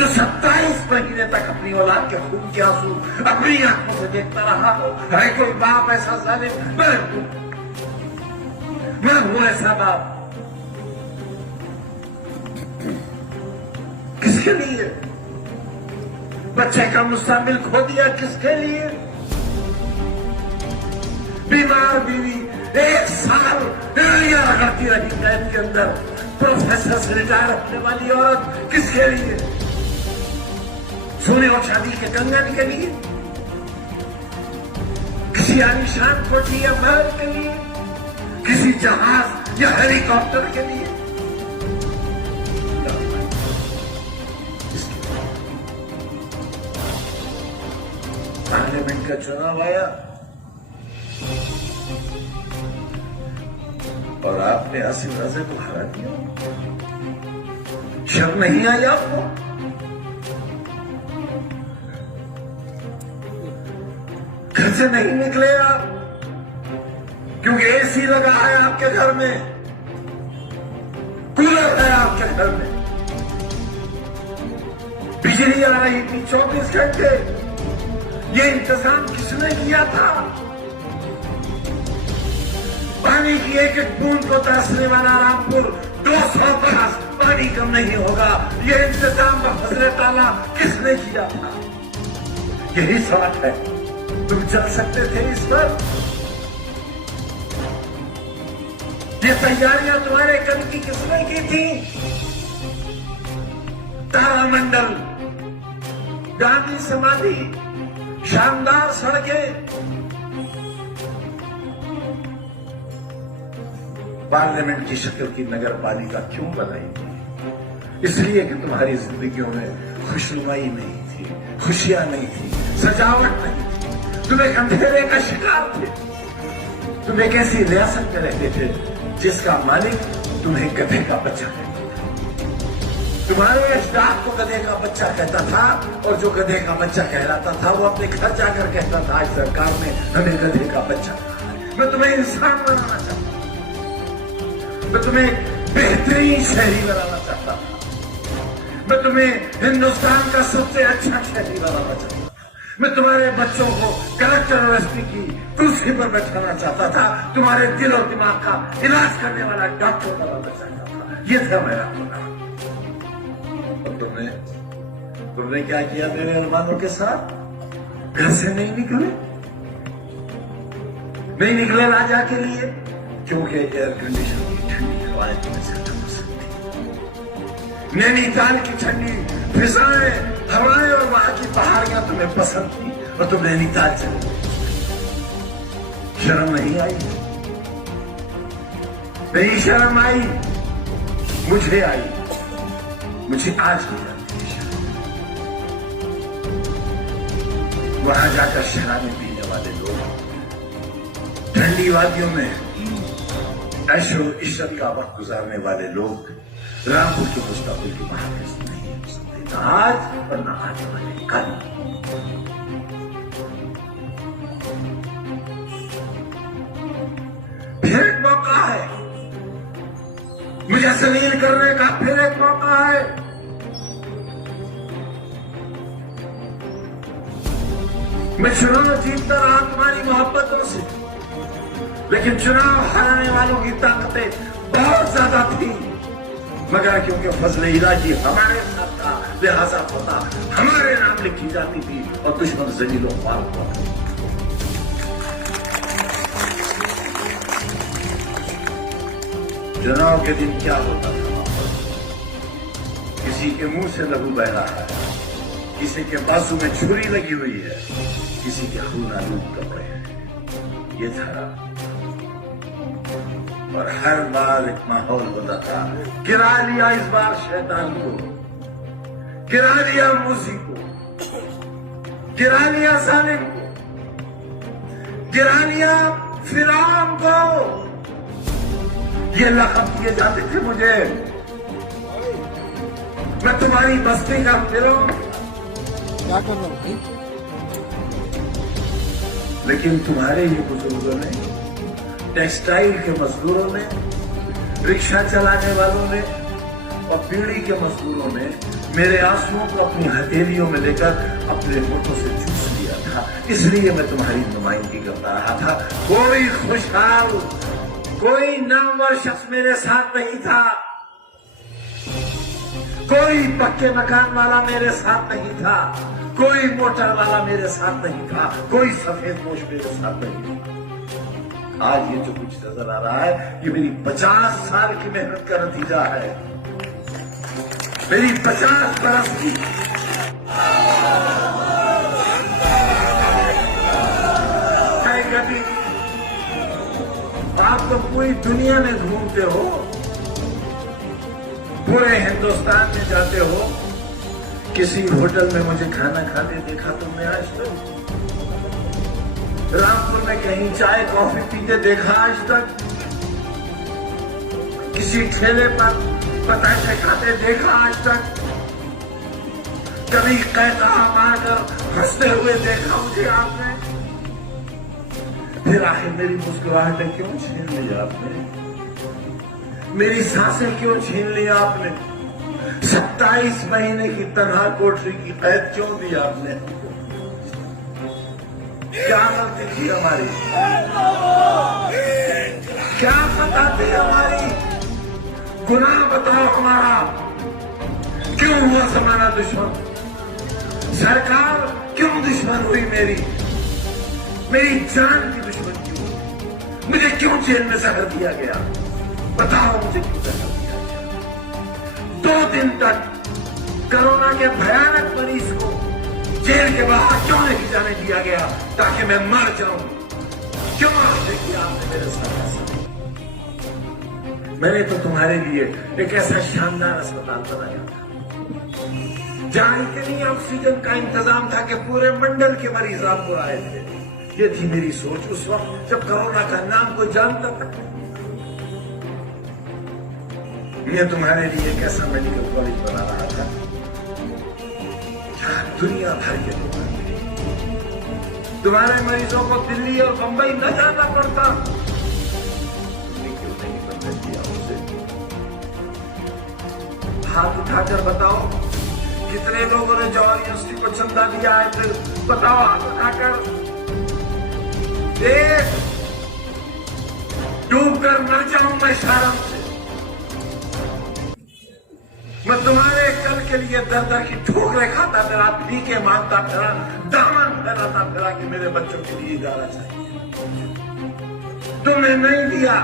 जो 27 महीने तक अपनी औलाद के खून के आंसू अपनी आंखों से देखता रहा हो। है कोई बाप ऐसा जालिम? मैं हूं ऐसा बाप। किसके लिए बच्चे का मुस्तकबिल खो दिया? किसके लिए? बीमार बीवी 1 साल रगड़ती रही कैद के अंदर। प्रोफेसर से रिटायर होने वाली औरत किसके लिए? सोने और चांदी के कंगन के लिए? किसी आलीशान कोठी या महल के लिए? किसी जहाज या हेलीकॉप्टर के लिए? पार्लियामेंट का चुनाव आया और आपने आसिफ रजा को हरा दिया। शर्म नहीं आई आपको? घर से नहीं निकले आप क्योंकि एसी लगा है आपके घर में, कूलर है आपके घर में, बिजली आ रही थी 24 घंटे। ये इंतजाम किसने किया था? पानी की एक एक बूंद को तरसने वाला रामपुर 200 बरस पानी कम नहीं होगा। ये इंतजाम हजरत ताला किसने किया था? यही सवाल है। तुम चल सकते थे इस पर? ये तैयारियां तुम्हारे कल की किसने की थी? तारामंडल, गांधी समाधि, शानदार सड़कें। पार्लियामेंट की शक्ल की नगर पालिका क्यों बनाई थी? इसलिए कि तुम्हारी जिंदगियों में खुशनुमाई नहीं थी, खुशियां नहीं थी, सजावट नहीं थी। तुम एक अंधेरे का शिकार थे। तुम एक ऐसी रियासत में रहते थे जिसका मालिक तुम्हें गधे का बच्चा कहता था। तुम्हारे अजदाद को गधे का बच्चा कहता था और जो गधे का बच्चा कहलाता था वो अपने घर जाकर कहता था आज सरकार ने हमें गधे का बच्चा कहा है। मैं तुम्हें इंसान बनाना चाहता हूं। मैं तुम्हें बेहतरीन शहरी बनाना चाहता था। मैं तुम्हें हिंदुस्तान का सबसे अच्छा शहरी बनाना चाहता था। मैं तुम्हारे बच्चों को कलेक्टर और एसपी की कुर्सी पर बैठाना चाहता था। तुम्हारे दिल और दिमाग का इलाज करने वाला डॉक्टर बनाना चाहता था। ये था मेरा प्रोग्राम। और तुमने क्या किया मेरे अरमानों के साथ? घर से नहीं निकले राजा के लिए, क्योंकि एयर कंडीशन की ठंडी हवाएं तुम्हें ज्यादा पसंद थी। नैनीताल की ठंडी फिजाएं, हवाएं और वहां की पहाड़ियां तुम्हें पसंद थी और तुम नैनीताल चले गए। शर्म नहीं आई? नहीं शर्म आई? मुझे आई। मुझे आज भी आती है शर्म। वहां जाकर शराबें पीने वाले लोग, ठंडी वादियों में ऐशो इश्क का वक्त गुजारने वाले लोग रामपुर के मुस्तकबिल की बात नहीं हो सकते, न आज और न आने वाले कल। फिर एक मौका है मुझे जलील करने का, फिर एक मौका है। मैं चुनाव जीतता रहा तुम्हारी मोहब्बतों से, लेकिन चुनाव हराने वालों की ताकतें बहुत ज्यादा थी। मगर क्योंकि फजल इलाही हमारे साथ था, लिहाजा पता हमारे नाम लिखी जाती थी और दुश्मन जलीलों ख्वार हुआ। चुनाव के दिन क्या होता था? किसी के मुंह से लहू बह रहा है, किसी के बाजू में छुरी लगी हुई है, किसी के खून आलूद कपड़े हैं। ये था। और हर बार एक माहौल होता था। गिरा लिया इस बार शैतान को, गिरा लिया मूसी को, गिरा लिया सालिम को, गिरा लिया फिरौन को। ये लक़ब दिए जाते थे मुझे। मैं तुम्हारी बस्ती का फिरौन। क्या कर रहा हूं? लेकिन तुम्हारे ही बुजुर्गों ने, टेक्सटाइल के मजदूरों ने, रिक्शा चलाने वालों ने और पीढ़ी के मजदूरों ने मेरे आंसुओं को अपनी हथेलियों में लेकर अपने होठों से चूस लिया था। इसलिए मैं तुम्हारी नुमाइंदगी करता रहा था। कोई खुशहाल, कोई नामवर शख्स मेरे साथ नहीं था, कोई पक्के मकान वाला मेरे साथ नहीं था, कोई मोटर वाला मेरे साथ नहीं था, कोई सफेद पोश मेरे साथ नहीं था। आज ये जो कुछ नजर आ रहा है, ये मेरी 50 साल की मेहनत का नतीजा है, मेरी 50 बरस की। गति आप तो पूरी दुनिया में घूमते हो, पूरे हिंदुस्तान में जाते हो, किसी होटल में मुझे खाना खाते देखा तुमने आज तक? रामपुर में कहीं चाय कॉफी पीते देखा आज तक? किसी ठेले पर पताशे खाते देखा आज तक? कभी कहकहा मारकर हंसते हुए देखा मुझे आपने? फिर आखिर मेरी मुस्कुराहटें क्यों छीन ली आपने? मेरी सांसें क्यों छीन ली आपने? 27 महीने की तनहा कोठरी की कैद क्यों दी आपने? क्या गलती थी हमारी? क्या खता थी हमारी? गुनाह बताओ हमारा, क्यों हुआ समाना दुश्मन? सरकार क्यों दुश्मन हुई मेरी? मेरी जान की दुश्मन क्यों? मुझे क्यों जेल में सहर दिया गया? बताओ मुझे क्यों सहर दिया गया? 2 दिन तक कोरोना के भयानक मरीज को जेल के बाहर क्यों नहीं जाने दिया गया ताकि मैं मर जाऊं? क्यों आपने किया आपने मेरे साथ ऐसा? मैंने तो तुम्हारे लिए एक ऐसा शानदार अस्पताल बनाया था जहां इतनी ऑक्सीजन का इंतजाम था कि पूरे मंडल के मरीज रामपुर आए थे। ये थी मेरी सोच उस वक्त जब कोरोना का नाम कोई जानता था। मैं तुम्हारे लिए एक ऐसा मेडिकल कॉलेज बना रहा था जहां दुनिया भर के लोग आते, तुम्हारे मरीजों को दिल्ली और बंबई न जाना पड़ता। तुमने क्यों नहीं बंद किया उसे? हाथ उठाकर बताओ कितने लोगों ने जवाहर यूनिवर्सिटी को चंदा दिया है? फिर बताओ हाथ उठाकर। डूबकर मर जाऊं मैं शर्म से। मैं तुम्हारे कल के लिए दर दर की ठोकरें खाता फिरा, भीखे मांगता फिरा, दामन फैलाता फिरा कि मेरे बच्चों के लिए जाना चाहिए। तुमने नहीं दिया।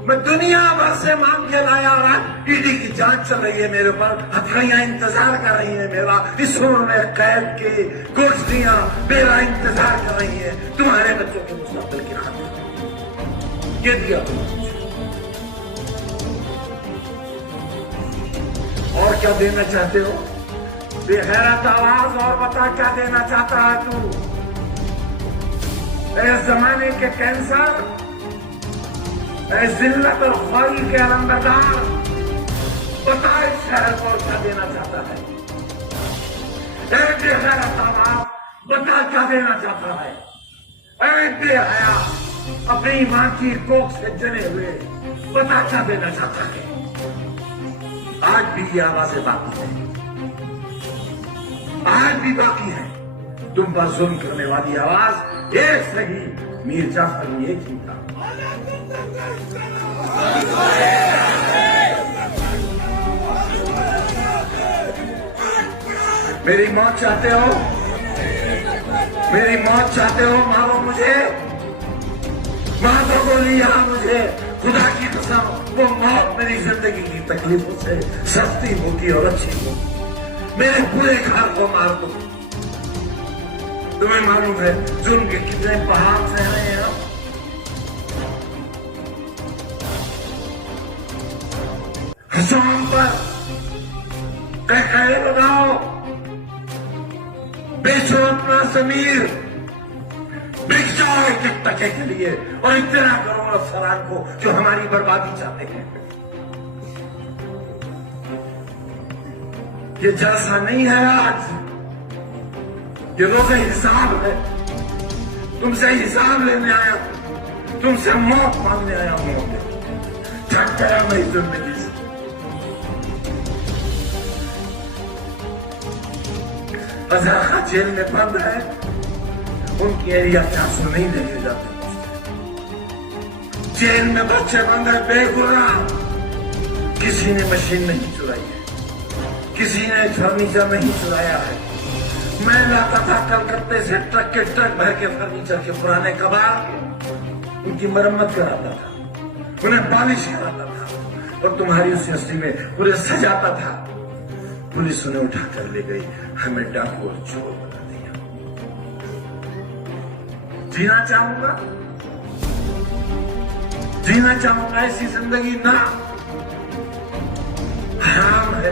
मैं दुनिया भर से मांग के लाया और ईडी की जांच चल रही है मेरे पर, हथकड़ियां इंतजार कर रही है मेरा, इसरो में कैद की गोष्ठियां मेरा इंतजार कर रही है तुम्हारे बच्चों के मुस्तकबिल की खातिर। ये दिया तुमने। और क्या देना चाहते हो? बेगैरत आवाज और बता क्या देना चाहता है तू? इस जमाने के कैंसर, जिल्लत और ख्वारी के अलमबरदार, बता इस शहर को क्या देना चाहता है? बेगैरत आवाज बता क्या देना चाहता है? बेहया अपनी मां की कोख से जले हुए बता क्या देना चाहता है? आज भी ये आवाजें बाकी हैं, आज भी बाकी है। तुम पर जुल्म करने वाली आवाज एक सही मीर जाफर ने एक ही था। मेरी मौत चाहते हो? मेरी मौत चाहते हो? मारो मुझे, मार दो गोली यहां मुझे। खुदा की कसम वो मौत मेरी जिंदगी की तकलीफों से सस्ती होती और अच्छी होती। मेरे पूरे घर को मार दो। तुम्हें मालूम है जुल्म के कितने पहाड़ सह रहे हैं हम? हंसो हम पर, कह लगाओ, बेचो अपना जमीर, बिक जाओ एक टके के लिए और इतना करो अफसरान को जो हमारी बर्बादी चाहते हैं। ये जलसा नहीं है आज, ये रोज़े हिसाब है। तुमसे हिसाब लेने आया हूं, तुमसे मौत मांगने आया हूं। थक गया मैं इस जिंदगी से, अजरखा जेल में बंद है, उनके एरिया के आंसू नहीं देखे जाते। जेल में बच्चे बंद है बेगुनाह, किसी ने मशीन नहीं चुराई है, किसी ने फर्नीचर नहीं चुराया है। मैं लाता था कलकत्ते से ट्रक के ट्रक भर के फर्नीचर के पुराने कबाड़, उनकी मरम्मत कराता था, उन्हें पॉलिश कराता था और तुम्हारी उस इंडस्ट्री में उन्हें सजाता था। पुलिस उन्हें उठाकर ले गई, हमें डाकू और चोर बना दिया। जीना चाहूंगा ऐसी जिंदगी ना, हराम है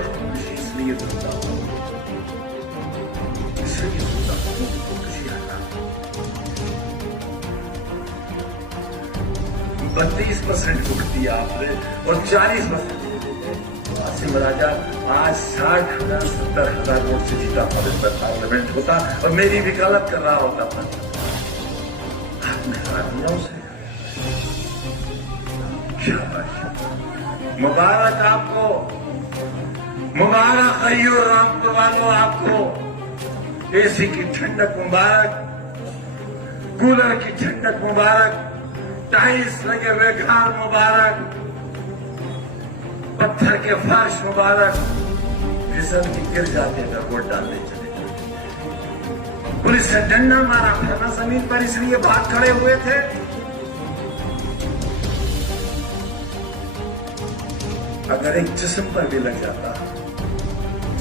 इसलिए सुनता हूं, इसलिए सुनता हूं मुझे तो खुशी आता। 32% वोट दिया आपने और 40% आसिम राजा आज 60,000 70,000 वोट से जीता पार्लियामेंट होता और मेरी वकालत कर रहा होता था। आपने हरा दिया उसे। शाबाश, मुबारक आपको, मुबारक अय्यूर रामपुर वालों आपको। एसी की ठंडक मुबारक, कूलर की ठंडक मुबारक, टाइल्स लगे हुए घर मुबारक, पत्थर के फर्श मुबारक, फिसल की गिर जाते अगर वोट डालने चले जाते। पुलिस ने डंडा मारा था ना जमीन पर, इसलिए भाग खड़े हुए थे। अगर एक जिस्म पर भी लग जाता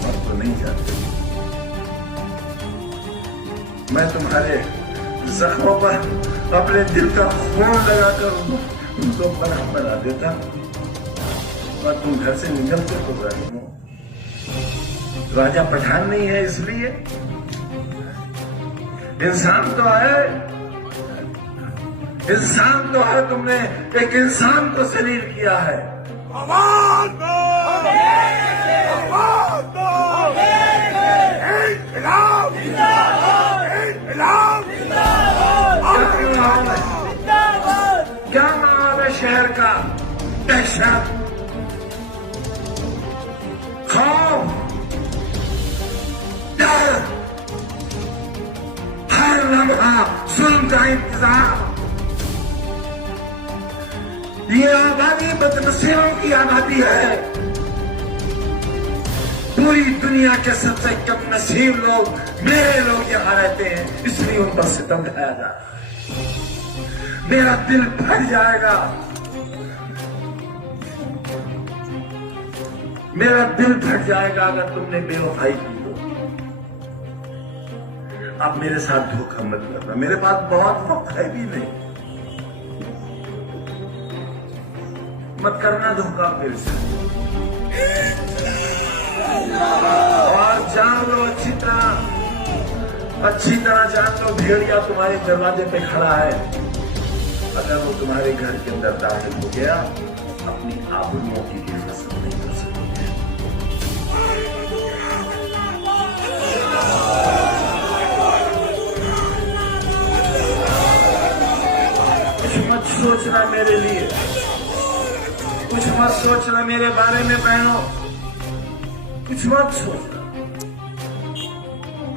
और तो नहीं जाते। मैं तुम्हारे जख्मों पर अपने दिल का खून लगाकर उनको पनाह बना देता और तुम घर से निकलते तो रहे हो। राजा पठान नहीं है इसलिए, इंसान तो है, इंसान तो है। तुमने एक इंसान को जलील किया है। आवाज दो, आवाज दो, इन्कलाब, इन्कलाब, क्या माहौल है शहर का? दहशत, खौफ, डर, हर लम्हा जुल्म का इंतजार। ये आबादी बदनसीबों की आबादी है। पूरी दुनिया के सबसे कम नसीब लोग, मेरे लोग यहाँ रहते हैं, इसलिए उन पर सितम ढाया जा रहा है। मेरा दिल फट जाएगा, मेरा दिल फट जाएगा अगर तुमने बेवफाई की हो। अब मेरे साथ धोखा मत करना, मेरे पास बहुत वक्त है भी नहीं। मत करना धोखा फिर से। और जान लो अच्छी तरह जान लो, भेड़िया तुम्हारे दरवाजे पे खड़ा है। अगर वो तुम्हारे घर के अंदर दाखिल हो गया, अपनी आबरूओं की हिफाजत नहीं कर सकते। कुछ मत सोचना मेरे लिए, कुछ मत सोचना मेरे बारे में बहनों, कुछ मत सोचना।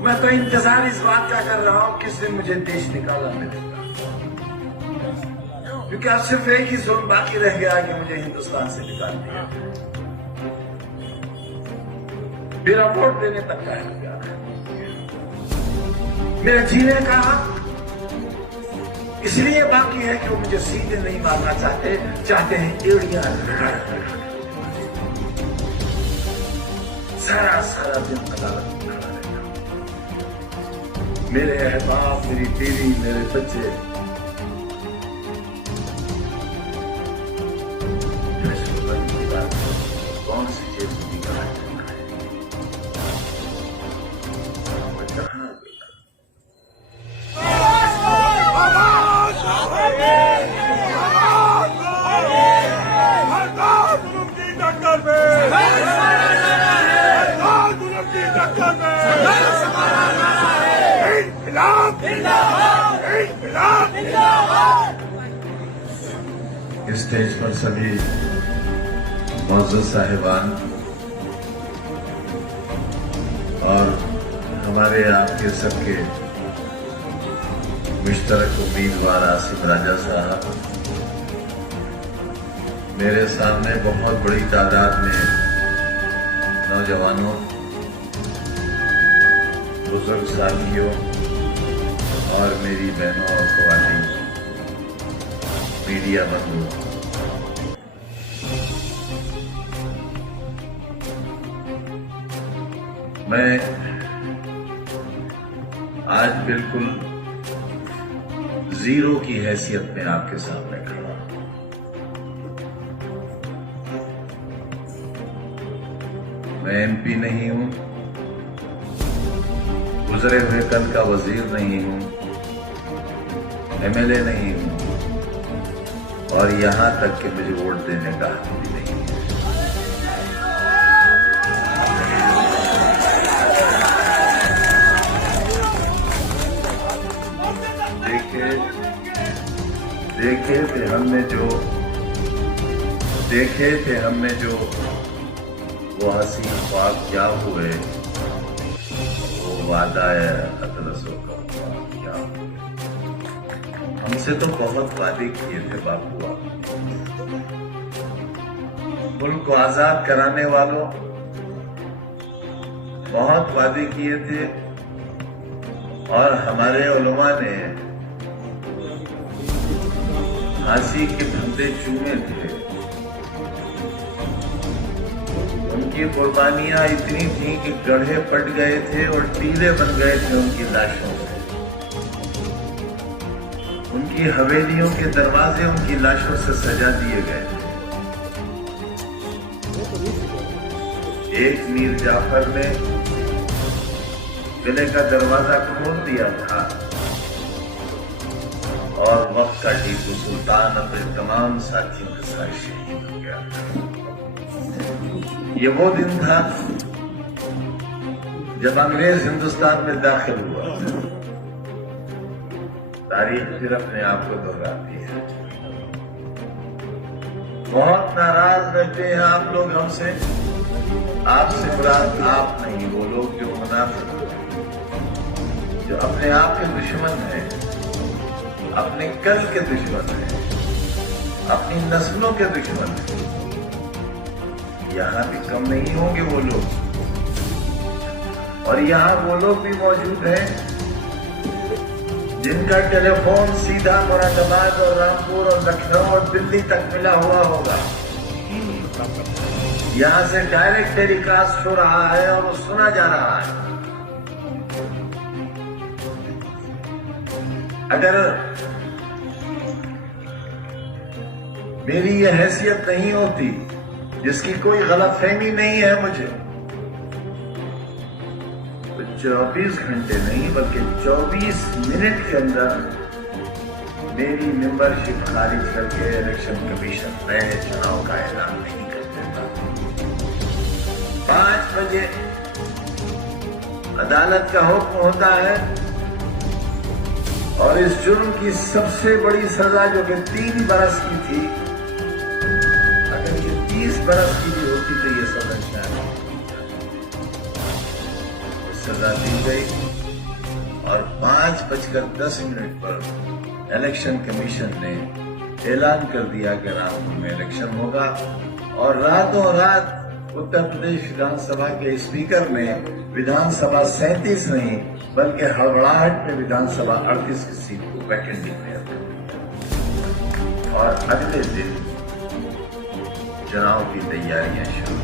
मैं तो इंतजार इस बात का कर रहा हूं किस दिन मुझे देश निकाला मिलेगा, क्योंकि अब सिर्फ एक ही जुल्म बाकी रह गया कि मुझे हिंदुस्तान से निकाल दिया। मेरा वोट देने तक का इख्तियार है, मेरे जीने का हक इसलिए बाकी है कि वो मुझे सीधे नहीं मारना चाहते हैं एड़ियां सारा दिन अदालत में खड़ा रहना। मेरे अहबाब, मेरी बीवी, मेरे बच्चे, कौन सी जेल में निकाला जाना है, कहां गया? स्टेज पर सभी मुअज़्ज़ज़ साहिबान और हमारे आपके सबके मुश्तरक उम्मीदवार आसिफ राजा साहब मेरे सामने बहुत बड़ी तादाद में नौजवानों, बुजुर्ग साथियों और मेरी बहनों और ख्वातीन मीडिया बंधु, मैं आज बिल्कुल जीरो की हैसियत में आपके सामने खड़ा हूं। मैं एमपी नहीं हूं, गुजरे हुए कल का वजीर नहीं हूं, एमएलए नहीं हूं और यहां तक कि मुझे वोट देने का हक भी नहीं है। देखे थे हमने जो वो हसीन ख्वाब क्या हुए, वो वादा अतलसों का क्या हुए। हमसे तो बहुत वादे किए थे बापू आपने, मुल्क को आजाद कराने वालों बहुत वादे किए थे और हमारे उलमा ने फांसी के फंदे चूमे थे। उनकी कुर्बानियां इतनी थी कि गड्ढे पट गए थे और टीले बन गए थे उनकी लाशों से। उनकी हवेलियों के दरवाजे उनकी लाशों से सजा दिए गए थे। एक मीर जाफर ने किले का दरवाजा खोल दिया था और वक्त का टीपू सुल्तान अपने तमाम साथियों के साथ शहीद हो गया था। ये वो दिन था जब अंग्रेज हिंदुस्तान में दाखिल हुआ था। तारीख फिर अपने आप को दोहराती है। बहुत नाराज रहते हैं आप लोग हमसे। आपसे मुराद आप नहीं, वो लोग जो मुनाफिक, जो अपने आप के दुश्मन हैं, अपने कल के दुश्मन हैं, अपनी नस्लों के दुश्मन हैं। यहां भी कम नहीं होंगे वो लोग, और यहां वो लोग भी मौजूद हैं जिनका टेलीफोन सीधा मुरादाबाद और रामपुर और लखनऊ और दिल्ली तक मिला हुआ होगा। यहां से डायरेक्ट टेलीकास्ट हो रहा है और वो सुना जा रहा है। अगर मेरी ये हैसियत नहीं होती, जिसकी कोई गलतफहमी नहीं है मुझे, तो 24 घंटे नहीं बल्कि 24 मिनट के अंदर मेरी मेंबरशिप खारिज करके इलेक्शन कमीशन नए चुनाव का ऐलान नहीं कर देता। 5 बजे अदालत का हुक्म होता है और इस जुर्म की सबसे बड़ी सजा जो कि 3 बरस की थी, अगर ये 30 बरस की भी होती तो ये सजा सजा दी गई और 5:10 पर इलेक्शन कमीशन ने ऐलान कर दिया कि रामपुर में इलेक्शन होगा। और रातों रात उत्तर प्रदेश विधानसभा के स्पीकर ने विधानसभा 37 नहीं बल्कि हड़बड़ाहट में विधानसभा 38 की सीट को वैकेंट डिक्लेयर कर, और अगले दिन चुनाव की तैयारियां शुरू।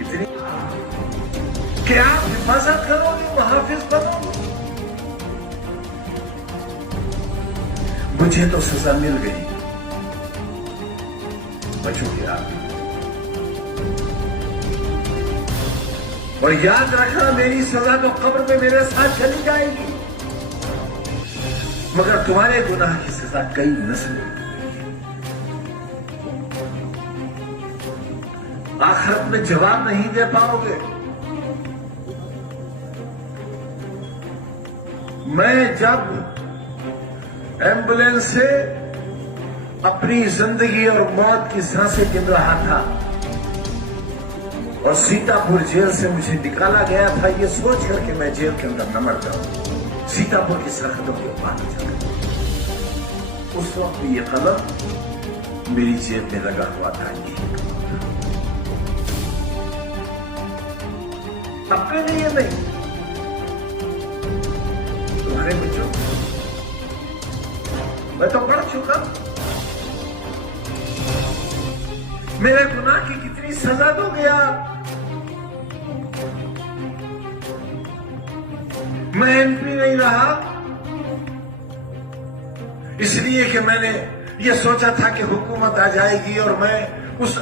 इतनी कि आप हिफाजत करोगे, मुहाफिज बनोगे। मुझे तो सजा मिल गई, बचोगे आप। और याद रखना, मेरी सजा तो कब्र में मेरे साथ चली जाएगी, मगर तुम्हारे गुनाह की सजा कई नस्लें, आखिरत में जवाब नहीं दे पाओगे। मैं जब एम्बुलेंस से अपनी जिंदगी और मौत की सांसें गिन रहा था और सीतापुर जेल से मुझे निकाला गया था ये सोच करके मैं जेल के अंदर न मर जाऊं, सीतापुर की सरहदों के पार जाऊं। उस वक्त ये कलम मेरी जेब में लगा हुआ था। ये अपने लिए नहीं, तुम्हारे बच्चों, मैं तो पढ़ चुका, मेरे गुनाह की कितनी सजा दोगे आप? मैं एमपी नहीं रहा इसलिए कि मैंने ये सोचा था कि हुकूमत आ जाएगी और मैं उस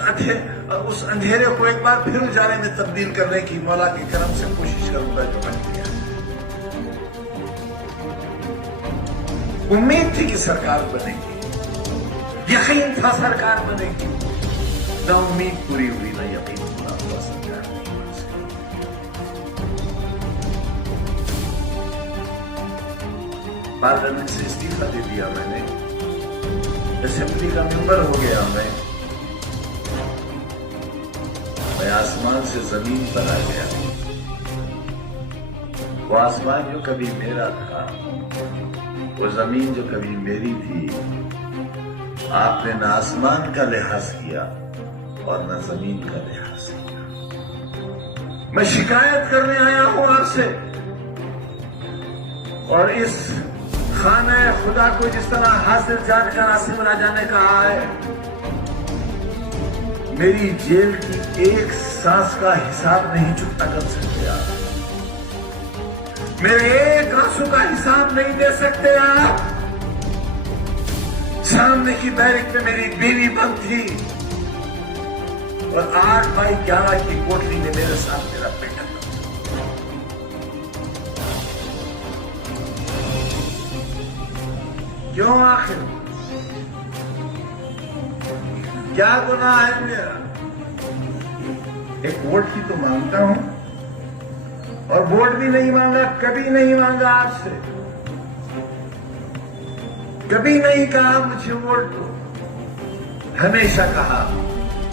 अंधेरे को एक बार फिर उजाले में तब्दील करने की मौला के करम से कोशिश करूंगा जो बन गया। उम्मीद थी कि सरकार बनेगी, यकीन था सरकार बनेगी, न उम्मीद पूरी हुई न यकीन पूरा हुआ, सरकार नहीं बन सकी। पार्लियामेंट से इस्तीफा दे दिया मैंने, असेंबली का मेंबर हो गया मैं आसमान से जमीन पर आ गया। वो आसमान जो कभी मेरा था, वो जमीन जो कभी मेरी थी, आपने न आसमान का लिहाज किया और न जमीन का लिहाज किया। मैं शिकायत करने आया हूं आपसे, और इस खाना खुदा को जिस तरह हासिल जानकर हासिल राजा ने कहा है, मेरी जेल की एक सांस का हिसाब नहीं चुकता कर सकते आप, मेरे एक आंसू का हिसाब नहीं दे सकते आप। सामने की बैरिक में मेरी बीवी बंद थी और 8x11 की कोठरी में मेरे साथ मेरा बेटा था। क्यों आखिर क्या गुनाह है मेरा? एक वोट की तो मांगता हूं, और वोट भी नहीं मांगा, कभी नहीं मांगा आपसे, कभी नहीं कहा मुझे वोट दो, हमेशा कहा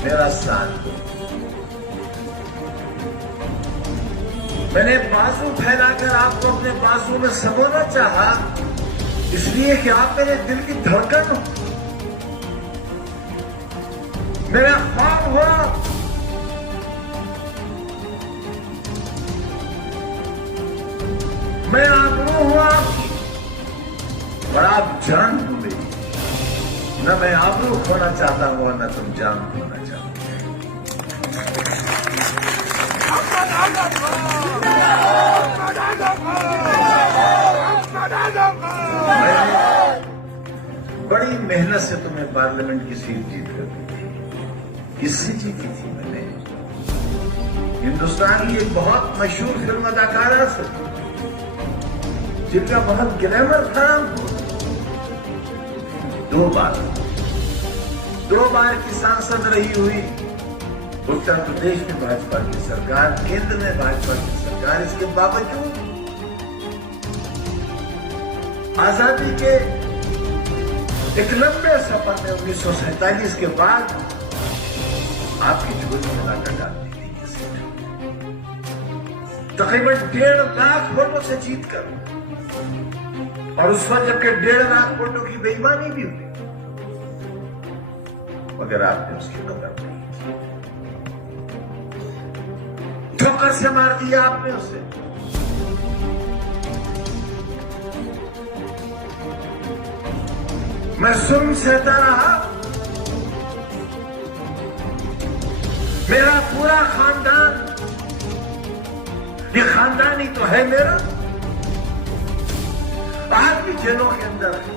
मेरा साथ दो। मैंने बाजू फैलाकर आपको अपने बाजू में सबोना चाहा, इसलिए कि आप मेरे दिल की धड़कन हो, मेरा ख्वाब हो। मैं आबरू हूं आपकी और आप जान हो मेरी। न मैं आबरू खोना चाहता हूं और न तुम जान खोना चाहते। बड़ी मेहनत से तुम्हें पार्लियामेंट की सीट जीत कर दी थी। किससे जीती थी मैंने? हिंदुस्तान की एक बहुत मशहूर फिल्म अदाकारा से, जिनका बहुत ग्लैमर था। दो बार की सांसद रही हुई, उत्तर प्रदेश में भाजपा की सरकार, केंद्र में भाजपा की सरकार, इसके बावजूद आजादी के एक लंबे सफर में 1947 के बाद आपकी झोली में लाकर डाल दी थी ये सीट, तकरीबन 1.5 लाख वोटों से जीतकर। और उस वक्त जबकि 1.5 लाख वोटों की बेईमानी भी हुई, मगर आपने उसकी कदर नहीं की, ठोकर से मार दिया आपने उसे। मैं सुन सहता रहा, मेरा पूरा खानदान, ये खानदान ही तो है मेरा, आज भी जेलों के अंदर है।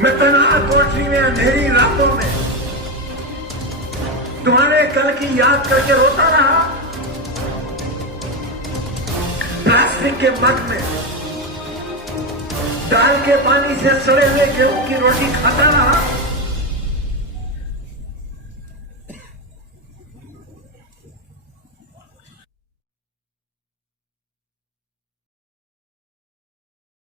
मैं तन्हा कोठरी में अंधेरी रातों में तुम्हारे कल की याद करके रोता रहा, प्लास्टिक के मग में डाल के पानी से सड़े हुए गेहूं की रोटी खाता रहा।